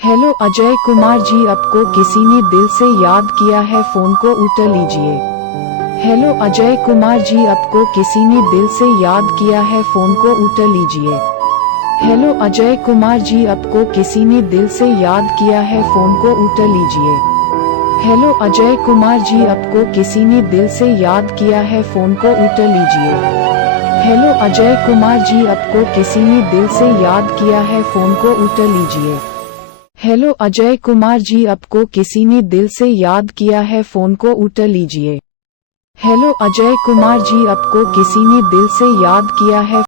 Hello Ajay Kumar ji, आपको किसी ने दिल से याद किया है, फोन को उठा लीजिए। हेलो अजय कुमार जी, आपको किसी ने दिल से याद किया है, फोन को उठा लीजिए। हेलो अजय कुमार जी, आपको किसी ने दिल से याद किया है, फोन को उठा लीजिए। हेलो अजय कुमार जी, आपको किसी ने दिल से याद किया है, फोन को उठा लीजिए। हेलो अजय कुमार जी, आपको किसी ने दिल से याद किया है, फोन को उठा लीजिए। हेलो अजय कुमार जी, आपको किसी ने दिल से याद किया है, फोन को उठा लीजिए। हेलो अजय कुमार जी, आपको किसी ने दिल से याद किया है।